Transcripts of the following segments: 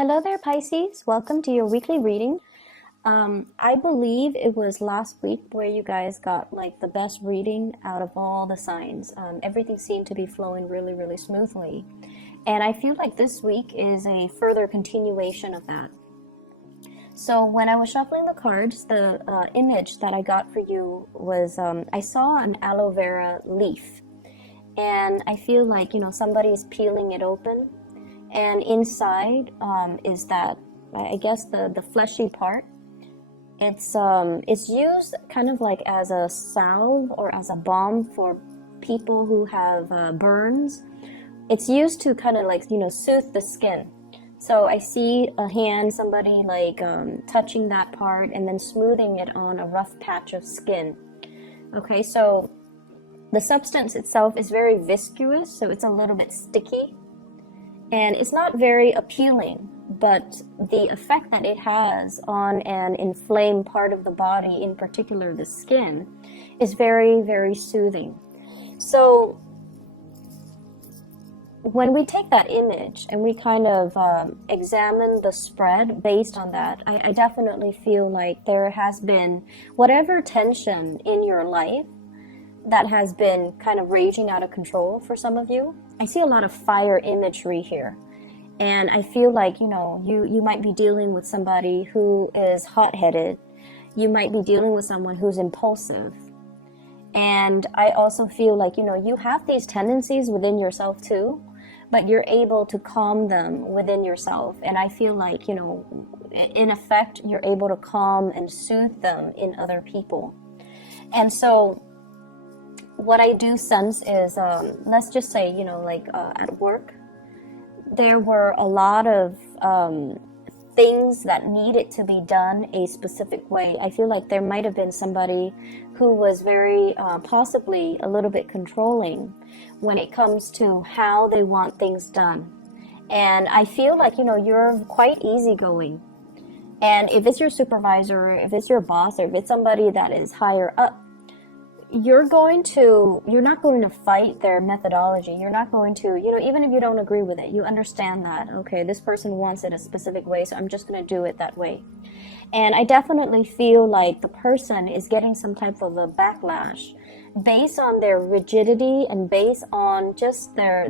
Hello there, Pisces. Welcome to your weekly reading. I believe it was last week where you guys got like the best reading out of all the signs. Everything seemed to be flowing really, really smoothly. And I feel like this week is a further continuation of that. So when I was shuffling the cards, the image that I got for you was I saw an aloe vera leaf. And I feel like, somebody is peeling it open. And inside is that, I guess, the fleshy part. It's used kind of like as a salve or as a balm for people who have burns. It's used to kind of like, soothe the skin. So I see a hand, somebody like touching that part and then smoothing it on a rough patch of skin. Okay, so the substance itself is very viscous, so it's a little bit sticky. And it's not very appealing, but the effect that it has on an inflamed part of the body, in particular the skin, is very, very soothing. So when we take that image and we kind of examine the spread based on that, I definitely feel like there has been whatever tension in your life that has been kind of raging out of control for some of you. I see a lot of fire imagery here. And I feel like, you might be dealing with somebody who is hot-headed. You might be dealing with someone who's impulsive. And I also feel like, you have these tendencies within yourself too, but you're able to calm them within yourself. And I feel like, in effect, you're able to calm and soothe them in other people. And so what I do sense is, let's just say, at work, there were a lot of things that needed to be done a specific way. I feel like there might have been somebody who was very, possibly a little bit controlling when it comes to how they want things done. And I feel like, you're quite easygoing. And if it's your supervisor, if it's your boss, or if it's somebody that is higher up, you're not going to fight their methodology. You're not going to, even if you don't agree with it, you understand that, okay, this person wants it a specific way, so I'm just going to do it that way. And I definitely feel like the person is getting some type of a backlash based on their rigidity and based on just their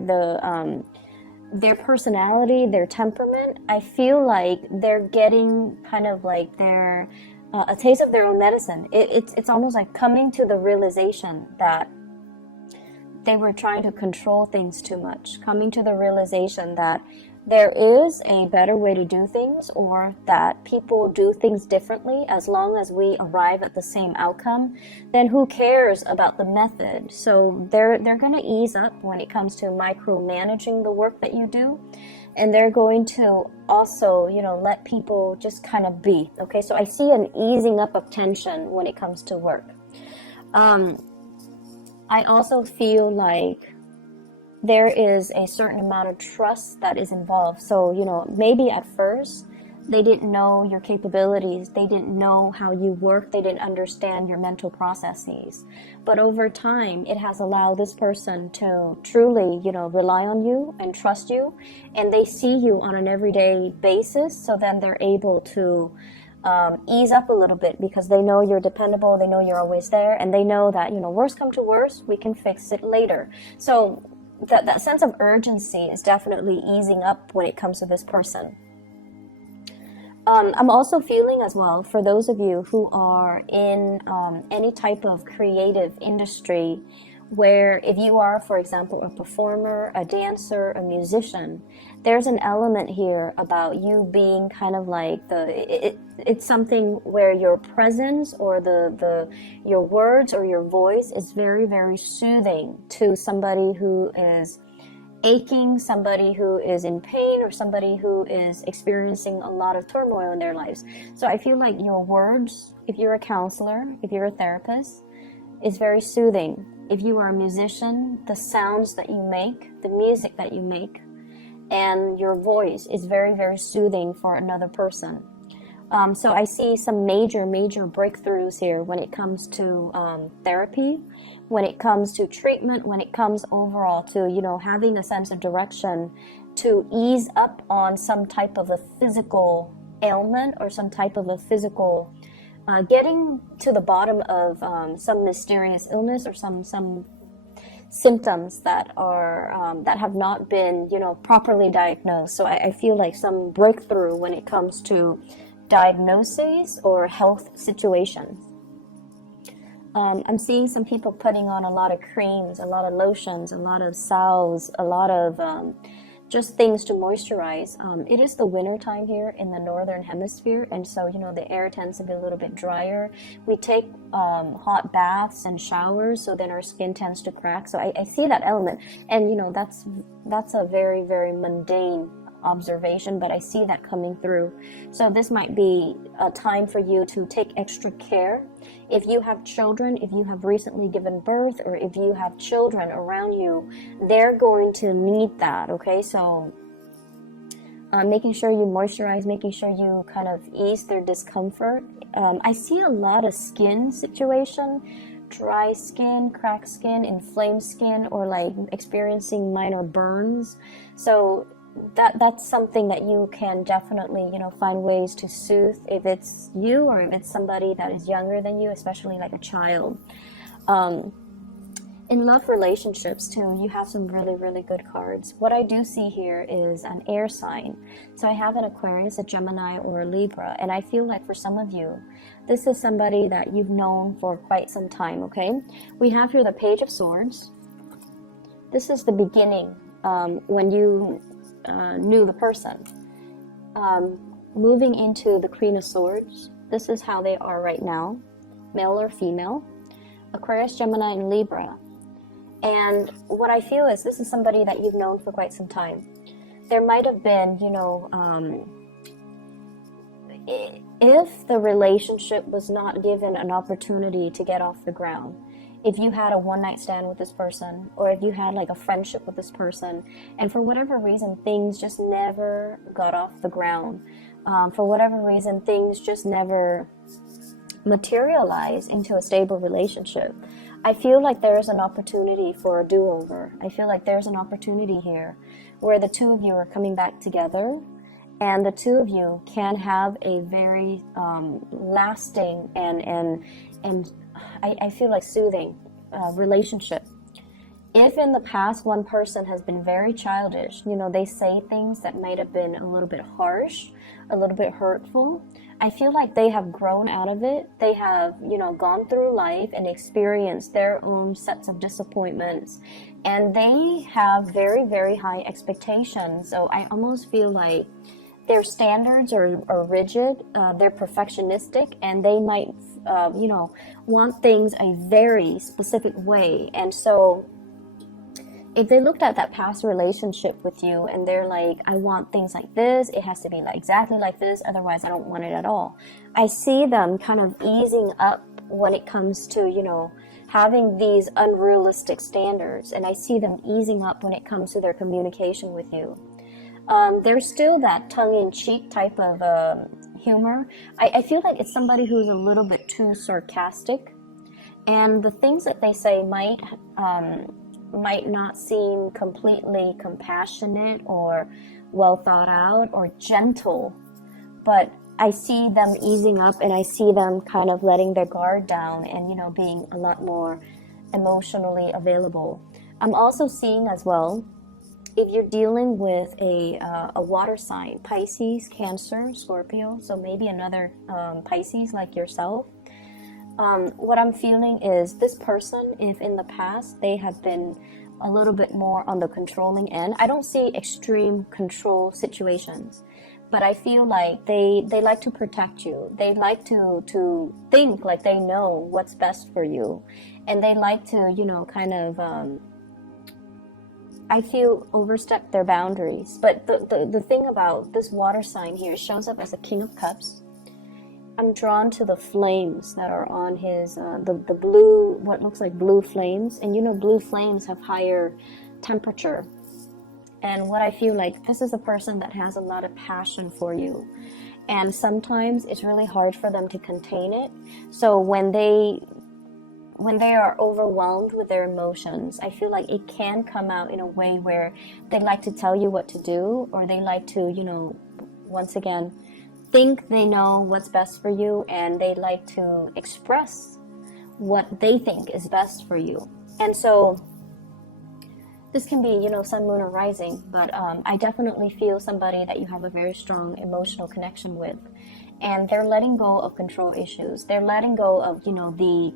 personality, their temperament. I feel like they're getting kind of like a taste of their own medicine. It's almost like coming to the realization that they were trying to control things too much, coming to the realization that there is a better way to do things, or that people do things differently. As long as we arrive at the same outcome, then who cares about the method? So they're going to ease up when it comes to micromanaging the work that you do. And they're going to also, let people just kind of be. Okay, so I see an easing up of tension when it comes to work. I also feel like there is a certain amount of trust that is involved. So, maybe at first they didn't know your capabilities. They didn't know how you work. They didn't understand your mental processes. But over time, it has allowed this person to truly, rely on you and trust you. And they see you on an everyday basis. So then they're able to ease up a little bit because they know you're dependable. They know you're always there. And they know that, worst come to worst, we can fix it later. So that sense of urgency is definitely easing up when it comes to this person. I'm also feeling as well, for those of you who are in any type of creative industry, where if you are, for example, a performer, a dancer, a musician, there's an element here about you being kind of like it's something where your presence or your words or your voice is very, very soothing to somebody who is aching, somebody who is in pain, or somebody who is experiencing a lot of turmoil in their lives. So I feel like your words, if you're a counselor, if you're a therapist, is very soothing. If you are a musician, the sounds that you make, the music that you make, and your voice is very, very soothing for another person. So I see some major breakthroughs here when it comes to therapy, when it comes to treatment, when it comes overall to, having a sense of direction to ease up on some type of a physical ailment or some type of a physical getting to the bottom of some mysterious illness or some symptoms that are that have not been, you know, properly diagnosed. So I feel like some breakthrough when it comes to diagnoses or health situations. I'm seeing some people putting on a lot of creams, a lot of lotions, a lot of salves, a lot of just things to moisturize. It is the winter time here in the northern hemisphere, and so, you know, the air tends to be a little bit drier. We take hot baths and showers, so then our skin tends to crack. So I see that element, and you know, that's a very, very mundane observation, but I see that coming through. So this might be a time for you to take extra care. If you have children, if you have recently given birth, or if you have children around you, they're going to need that, okay? So making sure you moisturize, making sure you kind of ease their discomfort. I see a lot of skin situation, dry skin, cracked skin, inflamed skin, or like experiencing minor burns. So that's something that you can definitely, you know, find ways to soothe if it's you or if it's somebody that is younger than you, especially like a child. In love relationships too, you have some really, really good cards. What I do see here is an air sign. So I have an Aquarius, a Gemini, or a Libra, and I feel like for some of you, this is somebody that you've known for quite some time, okay? We have here the Page of Swords. This is the beginning, when you knew the person. Moving into the Queen of Swords, this is how they are right now, male or female, Aquarius, Gemini, and Libra. And what I feel is this is somebody that you've known for quite some time. There might have been, you know, if the relationship was not given an opportunity to get off the ground, if you had a one-night stand with this person, or if you had like a friendship with this person, and for whatever reason things just never got off the ground, for whatever reason things just never materialized into a stable relationship, I feel like there is an opportunity for a do-over. I feel like there's an opportunity here where the two of you are coming back together, and the two of you can have a very lasting and I feel like soothing relationship. If in the past one person has been very childish, you know, they say things that might have been a little bit harsh, a little bit hurtful, I feel like they have grown out of it. They have, you know, gone through life and experienced their own sets of disappointments, and they have very, very high expectations. So I almost feel like their standards are rigid, they're perfectionistic, and they might, you know, want things a very specific way. And so if they looked at that past relationship with you and they're like, I want things like this, it has to be like exactly like this, otherwise I don't want it at all. I see them kind of easing up when it comes to, you know, having these unrealistic standards, and I see them easing up when it comes to their communication with you. There's still that tongue-in-cheek type of humor. I feel like it's somebody who's a little bit too sarcastic, and the things that they say might not seem completely compassionate or well thought out or gentle, but I see them easing up, and I see them kind of letting their guard down and, you know, being a lot more emotionally available. I'm also seeing as well, if you're dealing with a water sign, Pisces, Cancer, Scorpio, so maybe another Pisces like yourself, what I'm feeling is this person, if in the past they have been a little bit more on the controlling end, I don't see extreme control situations, but I feel like they like to protect you. They like to think like they know what's best for you, and they like to, you know, kind of I feel overstep their boundaries. But the thing about this water sign here, shows up as a King of Cups. I'm drawn to the flames that are on his, the blue, what looks like blue flames. And you know, blue flames have higher temperature. And what I feel like, this is a person that has a lot of passion for you. And sometimes it's really hard for them to contain it. So when they when they are overwhelmed with their emotions, I feel like it can come out in a way where they like to tell you what to do, or they like to, you know, once again, think they know what's best for you, and they like to express what they think is best for you. And so this can be, you know, sun, moon, or rising, but I definitely feel somebody that you have a very strong emotional connection with, and they're letting go of control issues. They're letting go of, you know, the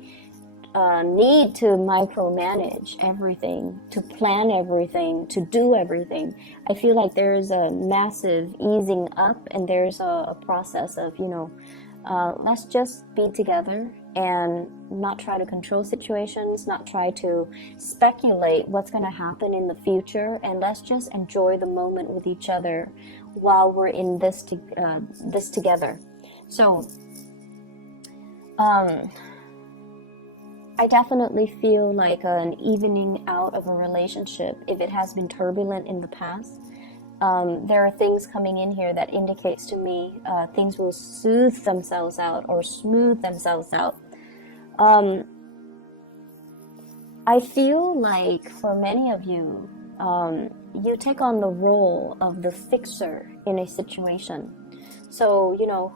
need to micromanage everything, to plan everything, to do everything. I feel like there's a massive easing up, and there's a process of, you know, let's just be together and not try to control situations, not try to speculate what's going to happen in the future, and let's just enjoy the moment with each other while we're in this together. So, I definitely feel like an evening out of a relationship if it has been turbulent in the past. There are things coming in here that indicates to me things will soothe themselves out or smooth themselves out. I feel like for many of you, you take on the role of the fixer in a situation. So, you know,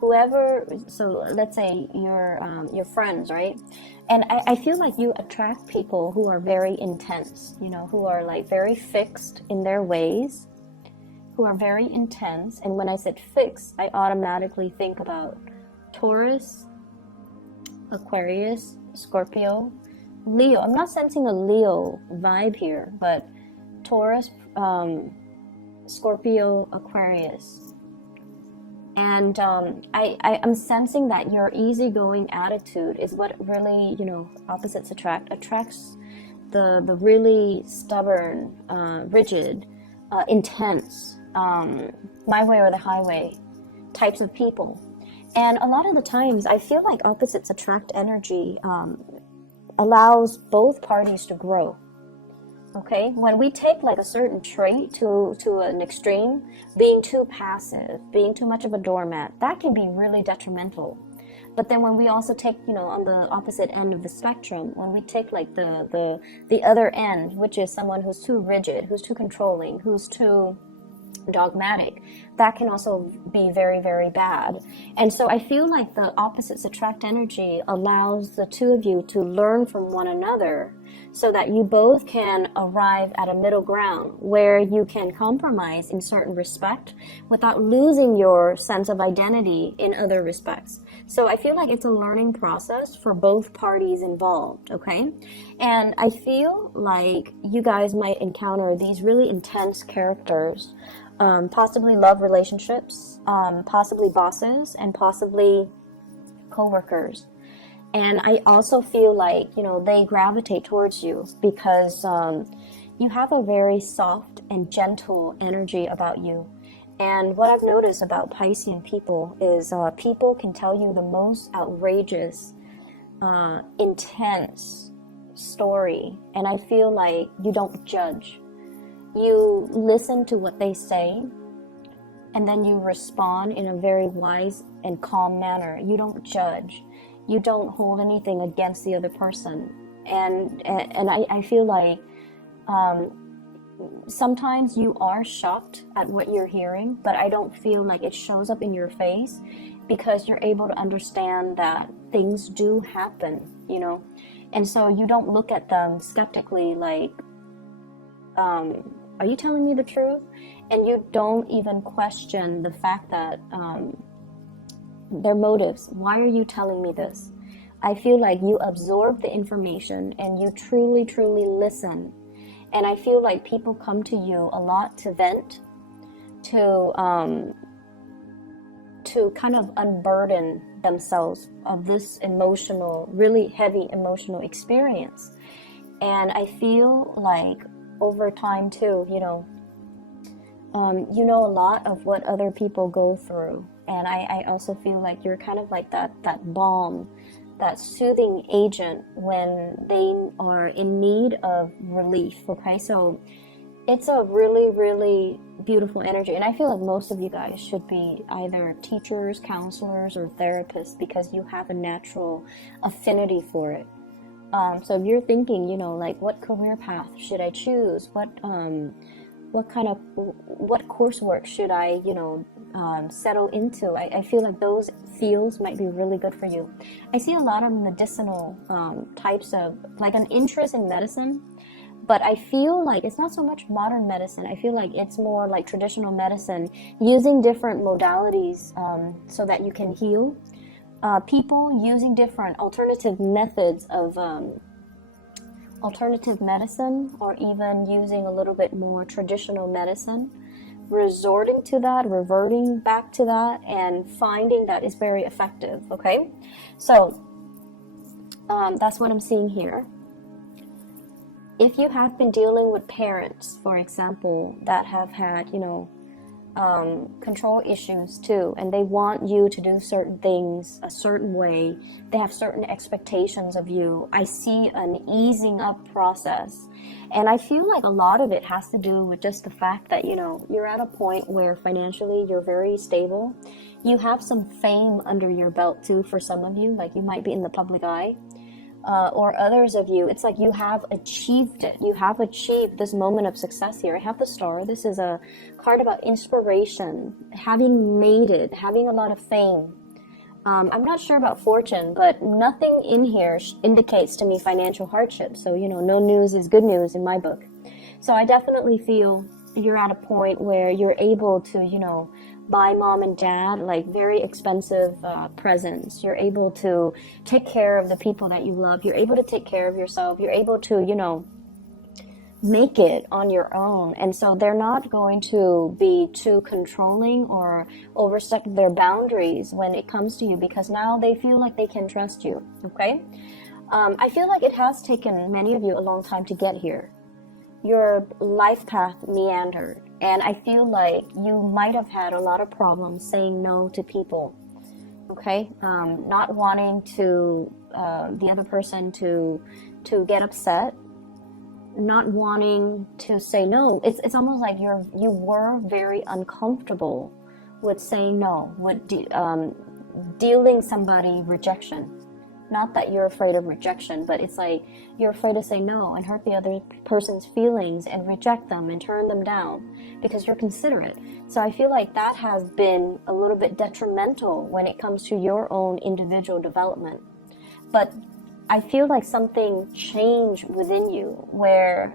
so let's say your friends, right? And I feel like you attract people who are very intense, you know, who are like very fixed in their ways, who are very intense. And when I said fixed, I automatically think about Taurus, Aquarius, Scorpio, Leo. I'm not sensing a Leo vibe here, but Taurus, Scorpio, Aquarius. And I'm sensing that your easygoing attitude is what really, you know, opposites attracts the really stubborn, rigid, intense, my way or the highway types of people. And a lot of the times I feel like opposites attract energy allows both parties to grow. Okay, when we take like a certain trait to an extreme, being too passive, being too much of a doormat, that can be really detrimental. But then when we also take, you know, on the opposite end of the spectrum, when we take like the other end, which is someone who's too rigid, who's too controlling, who's too dogmatic, that can also be very, very bad. And so I feel like the opposites attract energy allows the two of you to learn from one another, so that you both can arrive at a middle ground where you can compromise in certain respect without losing your sense of identity in other respects. So I feel like it's a learning process for both parties involved, okay? And I feel like you guys might encounter these really intense characters, possibly love relationships, possibly bosses, and possibly co-workers. And I also feel like, you know, they gravitate towards you because you have a very soft and gentle energy about you. And what I've noticed about Piscean people is people can tell you the most outrageous, intense story. And I feel like you don't judge. You listen to what they say, and then you respond in a very wise and calm manner. You don't judge. You don't hold anything against the other person. And I feel like sometimes you are shocked at what you're hearing, but I don't feel like it shows up in your face because you're able to understand that things do happen, you know? And so you don't look at them skeptically like, are you telling me the truth? And you don't even question the fact that their motives. Why are you telling me this? I feel like you absorb the information and you truly, truly listen. And I feel like people come to you a lot to vent, to kind of unburden themselves of this emotional, really heavy emotional experience. And I feel like over time too, you know a lot of what other people go through. And I also feel like you're kind of like that balm, that soothing agent when they are in need of relief, okay? So it's a really, really beautiful energy. And I feel like most of you guys should be either teachers, counselors, or therapists because you have a natural affinity for it. So if you're thinking, you know, like what career path should I choose? What coursework should I, you know, settle into? I feel like those fields might be really good for you. I see a lot of medicinal types of, like an interest in medicine, but I feel like it's not so much modern medicine. I feel like it's more like traditional medicine, using different modalities so that you can heal people, using different alternative methods of alternative medicine, or even using a little bit more traditional medicine, resorting to that, reverting back to that, and finding that is very effective. Okay, so that's what I'm seeing here. If you have been dealing with parents, for example, that have had, you know, control issues too, and they want you to do certain things a certain way, they have certain expectations of you, I see an easing up process. And I feel like a lot of it has to do with just the fact that, you know, you're at a point where financially you're very stable. You have some fame under your belt too, for some of you, like you might be in the public eye. Or others of you, it's like you have achieved it. You have achieved this moment of success here. I have the star. This is a card about inspiration, having made it, having a lot of fame. I'm not sure about fortune, but nothing in here indicates to me financial hardship. So, you know, no news is good news in my book. So I definitely feel you're at a point where you're able to, you know, buy mom and dad like very expensive presents. You're able to take care of the people that you love. You're able to take care of yourself. You're able to, you know, make it on your own. And so they're not going to be too controlling or overstep their boundaries when it comes to you, because now they feel like they can trust you. Okay, I feel like it has taken many of you a long time to get here. Your life path meandered, and I feel like you might have had a lot of problems saying no to people. Okay, not wanting to the other person to get upset, not wanting to say no. It's almost like you were very uncomfortable with saying no, with dealing somebody rejection. Not that you're afraid of rejection, but it's like you're afraid to say no and hurt the other person's feelings and reject them and turn them down because you're considerate. So I feel like that has been a little bit detrimental when it comes to your own individual development. But I feel like something changed within you where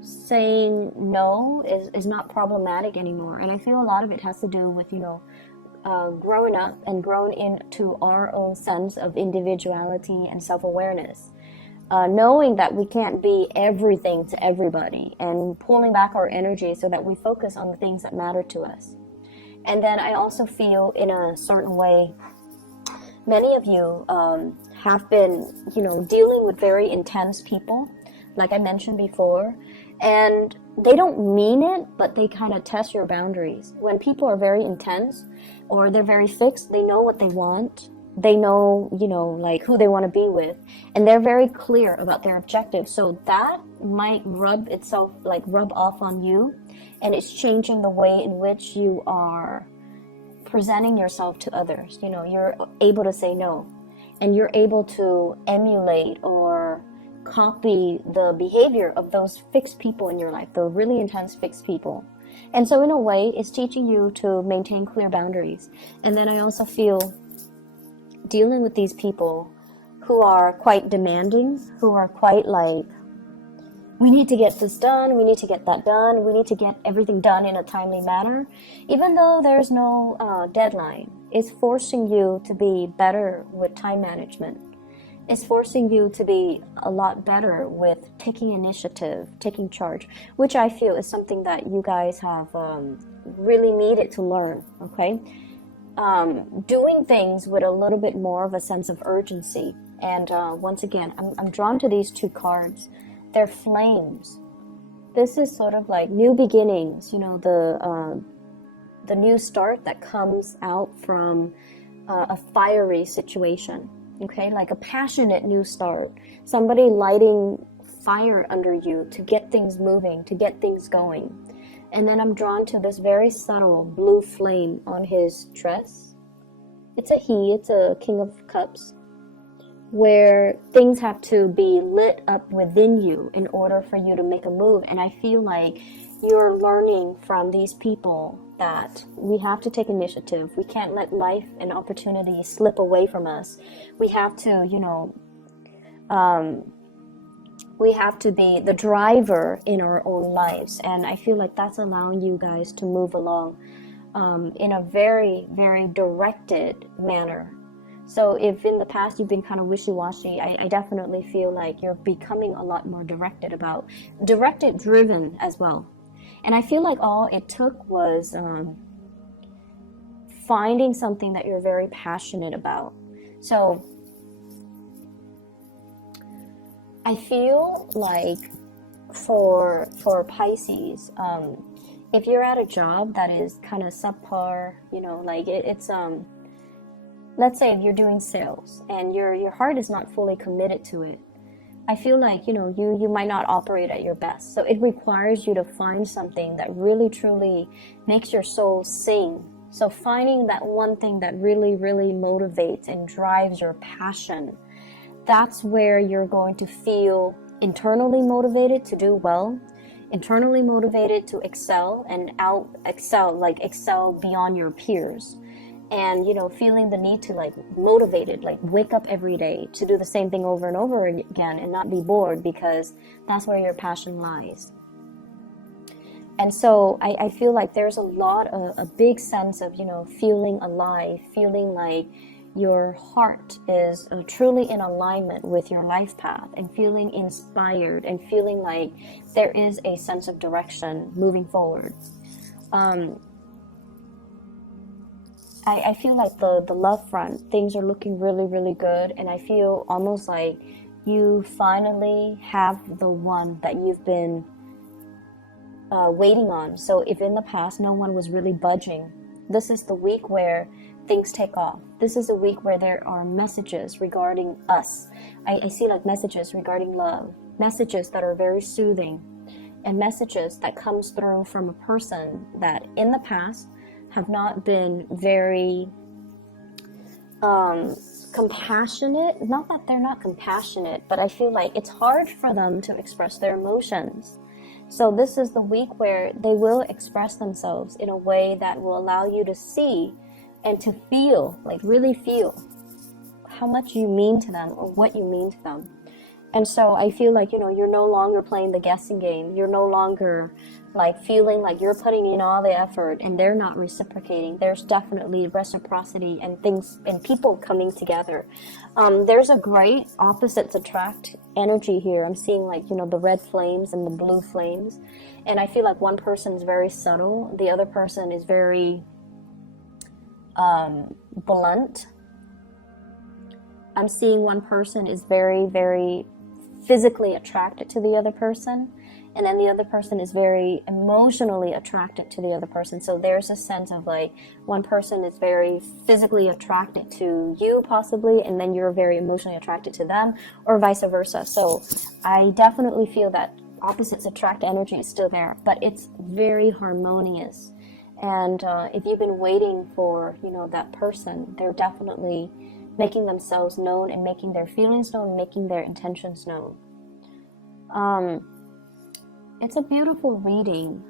saying no is not problematic anymore. And I feel a lot of it has to do with, you know, growing up and grown into our own sense of individuality and self-awareness, knowing that we can't be everything to everybody, and pulling back our energy so that we focus on the things that matter to us. And then I also feel in a certain way, many of you have been, you know, dealing with very intense people, like I mentioned before, and they don't mean it, but they kind of test your boundaries. When people are very intense or they're very fixed, they know what they want. They know, you know, like who they want to be with, and they're very clear about their objectives. So that might rub off on you, and it's changing the way in which you are presenting yourself to others. You know, you're able to say no, and you're able to emulate or copy the behavior of those fixed people in your life, the really intense fixed people. And so in a way, it's teaching you to maintain clear boundaries. And then I also feel dealing with these people who are quite demanding, who are quite like, we need to get this done, we need to get that done, we need to get everything done in a timely manner, even though there's no deadline. It's forcing you to be better with time management. It's forcing you to be a lot better with taking initiative, taking charge, which I feel is something that you guys have really needed to learn, okay? Doing things with a little bit more of a sense of urgency. And once again, I'm drawn to these two cards. They're flames. This is sort of like new beginnings, you know, the new start that comes out from a fiery situation. Okay, like a passionate new start. Somebody lighting fire under you to get things moving, to get things going. And then I'm drawn to this very subtle blue flame on his dress. It's a he, it's a King of Cups. where things have to be lit up within you in order for you to make a move. And I feel like you're learning from these people that we have to take initiative. We can't let life and opportunity slip away from us. We have to, we have to be the driver in our own lives. And I feel like that's allowing you guys to move along in a very, very directed manner. So if in the past you've been kind of wishy-washy, I definitely feel like you're becoming a lot more directed, driven as well. And I feel like all it took was finding something that you're very passionate about. So I feel like for Pisces, if you're at a job that is kind of subpar, it's let's say if you're doing sales and your heart is not fully committed to it, I feel like, you might not operate at your best. So it requires you to find something that really, truly makes your soul sing. So finding that one thing that really, really motivates and drives your passion, that's where you're going to feel internally motivated to do well, internally motivated to excel and excel beyond your peers. And, feeling the need to motivated, wake up every day to do the same thing over and over again and not be bored, because that's where your passion lies. And so I feel like there's a big sense of, feeling alive, feeling like your heart is truly in alignment with your life path, and feeling inspired and feeling like there is a sense of direction moving forward. I feel like the love front, things are looking really, really good. And I feel almost like you finally have the one that you've been waiting on. So if in the past no one was really budging, this is the week where things take off. This is a week where there are messages regarding us. I see messages regarding love, messages that are very soothing, and messages that comes through from a person that in the past have not been very compassionate. Not that they're not compassionate, but I feel like it's hard for them to express their emotions. So this is the week where they will express themselves in a way that will allow you to see and to feel, really feel how much you mean to them or what you mean to them. And so I feel like, you're no longer playing the guessing game. You're no longer feeling like you're putting in all the effort and they're not reciprocating. There's definitely reciprocity and things and people coming together. There's a great opposites attract energy here. I'm seeing the red flames and the blue flames. And I feel like one person is very subtle. The other person is very blunt. I'm seeing one person is very, very physically attracted to the other person, and then the other person is very emotionally attracted to the other person. So there's a sense of one person is very physically attracted to you possibly, and then you're very emotionally attracted to them, or vice versa. So I definitely feel that opposites attract energy is still there, but it's very harmonious. And if you've been waiting for that person, they're definitely making themselves known and making their feelings known, making their intentions known. It's a beautiful reading.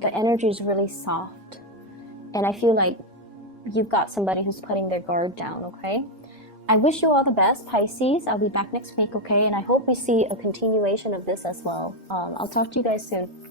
The energy is really soft, and I feel like you've got somebody who's putting their guard down, okay? I wish you all the best, Pisces. I'll be back next week, okay? And I hope we see a continuation of this as well. I'll talk to you guys soon.